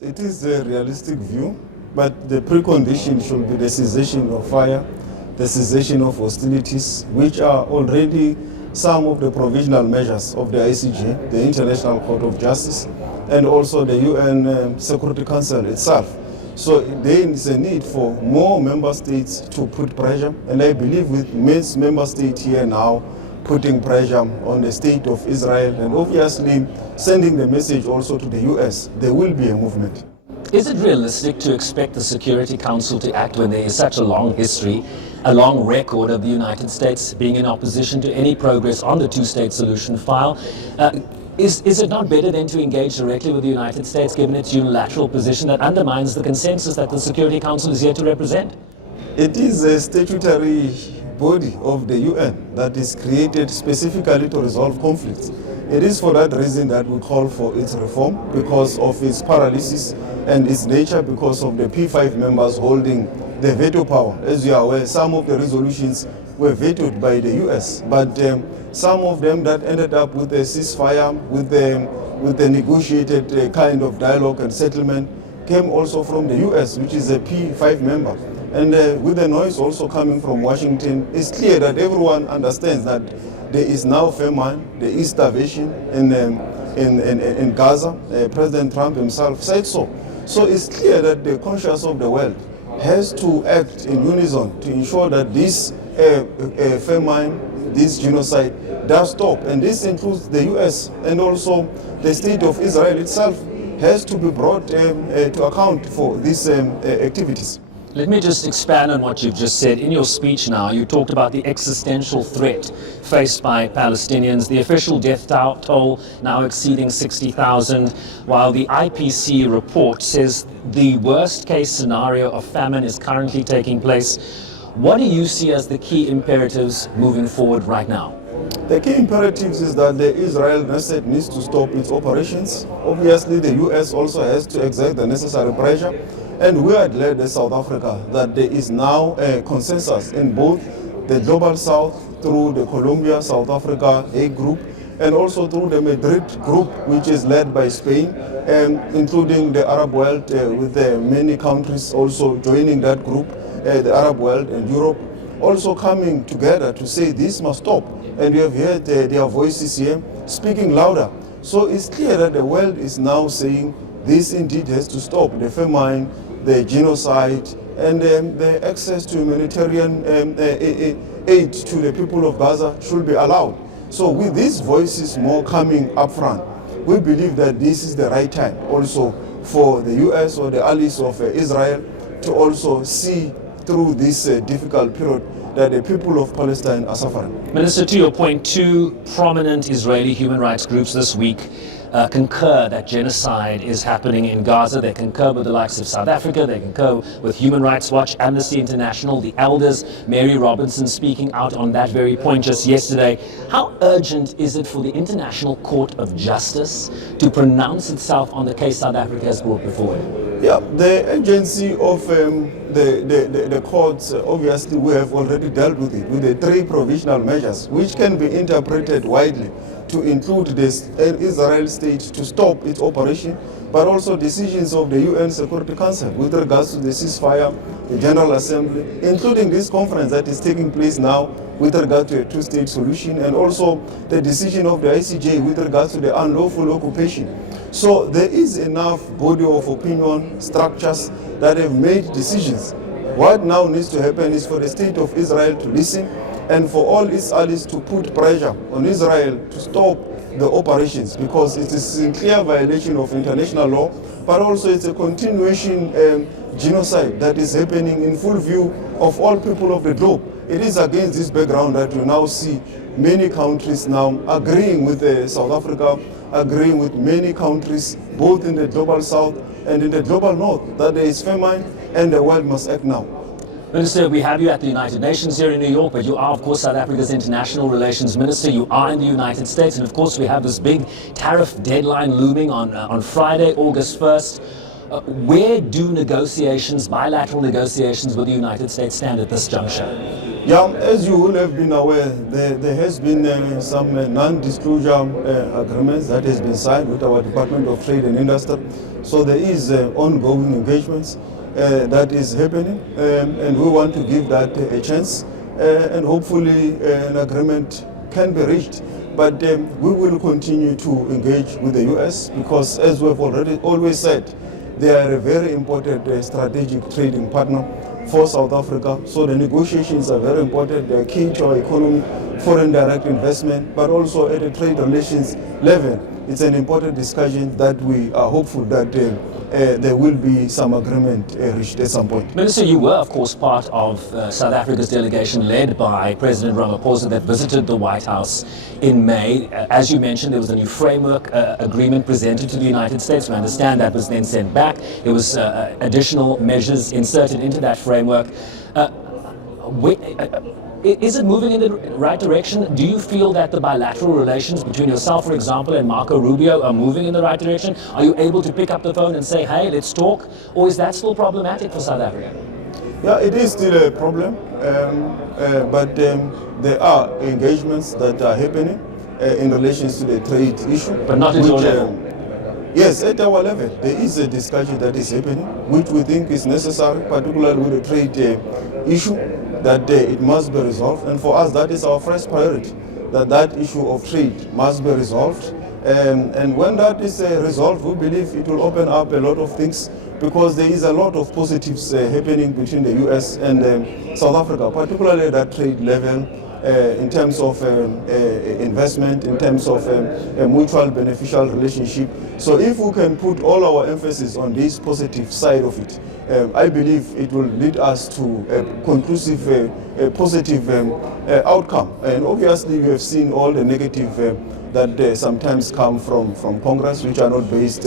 It is a realistic view, but the precondition should be the cessation of fire, the cessation of hostilities, which are already some of the provisional measures of the ICJ, the International Court of Justice, and also the UN Security Council itself. So there is a need for more member states to put pressure, and I believe with most member states here now putting pressure on the state of Israel and obviously sending the message also to the US, there will be a movement. Is it realistic to expect the Security Council to act when there is such a long history, a long record of the United States being in opposition to any progress on the two-state solution file? Is it not better then to engage directly with the United States, given its unilateral position that undermines the consensus that the Security Council is here to represent? It is a statutory body of the UN that is created specifically to resolve conflicts. It is for that reason that we call for its reform, because of its paralysis and its nature, because of the P5 members holding the veto power. As you are aware, some of the resolutions were vetoed by the US, but some of them that ended up with a ceasefire, with the negotiated kind of dialogue and settlement, came also from the US, which is a P5 member. And with the noise also coming from Washington, it's clear that everyone understands that there is now famine, there is starvation in Gaza. President Trump himself said so. So it's clear that the conscience of the world has to act in unison to ensure that this famine, this genocide does stop. And this includes the US, and also the state of Israel itself has to be brought to account for these activities. Let me just expand on what you've just said. In your speech now, you talked about the existential threat faced by Palestinians, the official death toll now exceeding 60,000, while the IPC report says the worst case scenario of famine is currently taking place. What do you see as the key imperatives moving forward right now? The key imperatives is that the Israel needs to stop its operations. Obviously, the US also has to exert the necessary pressure. And we are glad as South Africa that there is now a consensus in both the Global South through the Colombia, South Africa, A group, and also through the Madrid group, which is led by Spain, including the Arab world, with many countries also joining that group, the Arab world and Europe, also coming together to say this must stop. And we have heard their voices here speaking louder. So it's clear that the world is now saying this indeed has to stop. The famine, the genocide, and the access to humanitarian aid to the people of Gaza should be allowed. So with these voices more coming up front, we believe that this is the right time also for the US or the allies of Israel to also see through this difficult period that the people of Palestine are suffering. Minister, to your point, two prominent Israeli human rights groups this week concur that genocide is happening in Gaza. They concur with the likes of South Africa. They concur with Human Rights Watch, Amnesty International, the elders, Mary Robinson speaking out on that very point just yesterday. How urgent is it for the International Court of Justice to pronounce itself on the case South Africa has brought before it? Yeah, the agency of the courts, obviously we have already dealt with it, with the three provisional measures, which can be interpreted widely to include this Israel state to stop its operation, but also decisions of the UN Security Council with regards to the ceasefire, the General Assembly, including this conference that is taking place now with regard to a two-state solution, and also the decision of the ICJ with regards to the unlawful occupation. So there is enough body of opinion, structures that have made decisions. What now needs to happen is for the state of Israel to listen, and for all its allies to put pressure on Israel to stop the operations, because it is in clear violation of international law, but also it's a continuation genocide that is happening in full view of all people of the globe. It is against this background that you now see many countries now agreeing with South Africa, agreeing with many countries, both in the Global South and in the Global North, that there is famine and the world must act now. Minister, we have you at the United Nations here in New York, but you are, of course, South Africa's International Relations Minister. You are in the United States, and of course we have this big tariff deadline looming on Friday, August 1st. Where do negotiations, bilateral negotiations with the United States stand at this juncture? Yeah, as you will have been aware, there has been some non-disclosure agreements that has been signed with our Department of Trade and Industry. So there is ongoing engagements that is happening, and we want to give that a chance, and hopefully an agreement can be reached. But we will continue to engage with the U.S. because, as we've already always said, they are a very important strategic trading partner for South Africa. So the negotiations are very important. They are key to our economy, foreign direct investment, but also at the trade relations level. It's an important discussion that we are hopeful that there will be some agreement reached at some point. Minister, you were, of course, part of South Africa's delegation led by President Ramaphosa that visited the White House in May. As you mentioned, there was a new framework agreement presented to the United States. We understand that was then sent back. There was additional measures inserted into that framework. Is it moving in the right direction? Do you feel that the bilateral relations between yourself, for example, and Marco Rubio are moving in the right direction? Are you able to pick up the phone and say, hey, let's talk? Or is that still problematic for South Africa? Yeah, it is still a problem, but there are engagements that are happening in relation to the trade issue. But not at your level? Yes, at our level, there is a discussion that is happening, which we think is necessary, particularly with the trade issue, that it must be resolved. And for us, that is our first priority, that issue of trade must be resolved. And when that is resolved, we believe it will open up a lot of things, because there is a lot of positives happening between the U.S. and South Africa, particularly at that trade level, in terms of investment, in terms of a mutual beneficial relationship. So if we can put all our emphasis on this positive side of it, I believe it will lead us to a conclusive, positive outcome. And obviously you have seen all the negative that sometimes come from Congress, which are not based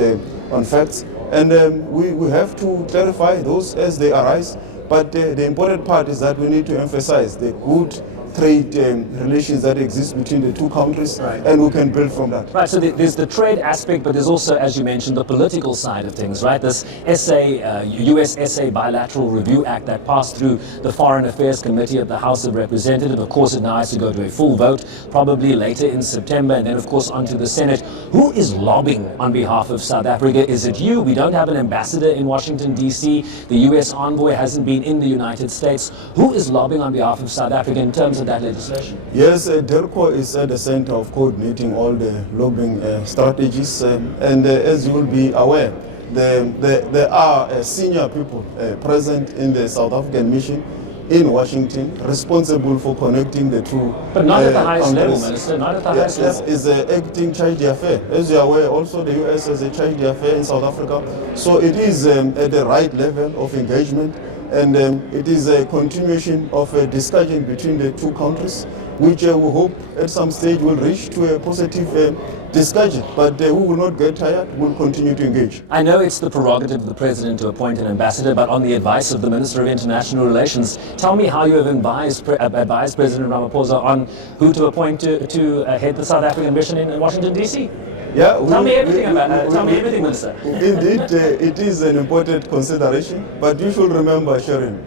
on facts. And we have to clarify those as they arise. But the important part is that we need to emphasize the good trade relations that exist between the two countries, right, and we can build from that. Right, so there's the trade aspect, but there's also, as you mentioned, the political side of things, right? This US-SA Bilateral Review Act that passed through the Foreign Affairs Committee of the House of Representatives. Of course, it now has to go to a full vote, probably later in September, and then, of course, onto the Senate. Who is lobbying on behalf of South Africa? Is it you? We don't have an ambassador in Washington, D.C. The U.S. envoy hasn't been in the United States. Who is lobbying on behalf of South Africa in terms of that legislation? Yes, DERCO is at the center of coordinating all the lobbying strategies, and as you will be aware, there are senior people present in the South African mission in Washington, responsible for connecting the two. But not at the highest level, Minister, not at the highest level. Yes, is acting charge d'affaires. As you are aware, also the U.S. has a charge d'affaires in South Africa, so it is at the right level of engagement. And it is a continuation of a discussion between the two countries, which we hope at some stage will reach to a positive discussion. But we will not get tired, we'll continue to engage. I know it's the prerogative of the President to appoint an ambassador, but on the advice of the Minister of International Relations, tell me how you have advised President Ramaphosa on who to appoint to head the South African mission in Washington, D.C. Yeah, tell me everything about that. Tell me everything, Minister. Indeed, it is an important consideration, but you should remember, Sherwin,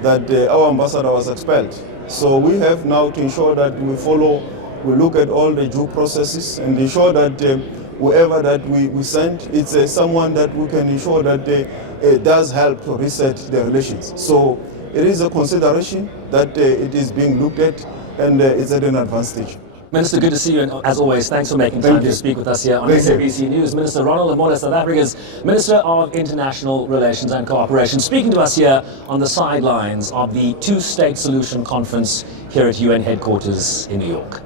that our ambassador was expelled. So we have now to ensure that we look at all the due processes and ensure that whoever that we send, it's someone that we can ensure that does help to reset the relations. So it is a consideration that it is being looked at, and it's at an advanced stage. Minister, good to see you, and as always, thanks for making time to speak with us here on SABC News. Minister Ronald Lamola, South Africa's Minister of International Relations and Cooperation, speaking to us here on the sidelines of the Two-State Solution Conference here at UN headquarters in New York.